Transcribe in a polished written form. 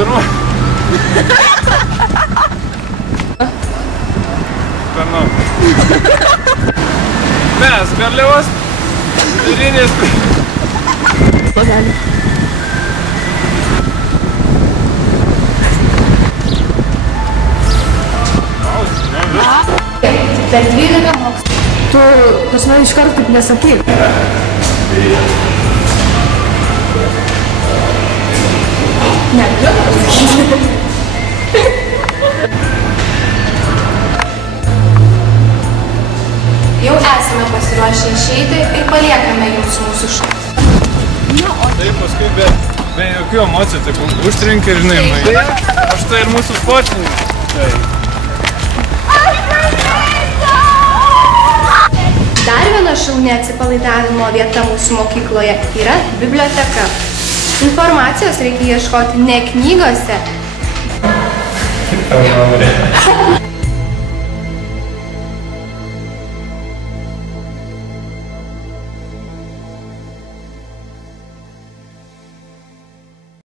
pirma. Sparnau. Mes garliavos vidurinės. Pagalį. Per 12 mokslų. Tu pas mane iš karto taip nesakyk. Negaliu pasakyti. Jau esame pasiruošę išeiti ir paliekame jums mūsų šou. Tai paskui be jokių emocijų, taip užtrenkia ir žinai, aš tai ir mūsų sportininkai. Dar viena šauni atsipalaidavimo vieta mūsų mokykloje yra biblioteka. Informacijos reikia ieškoti ne knygose,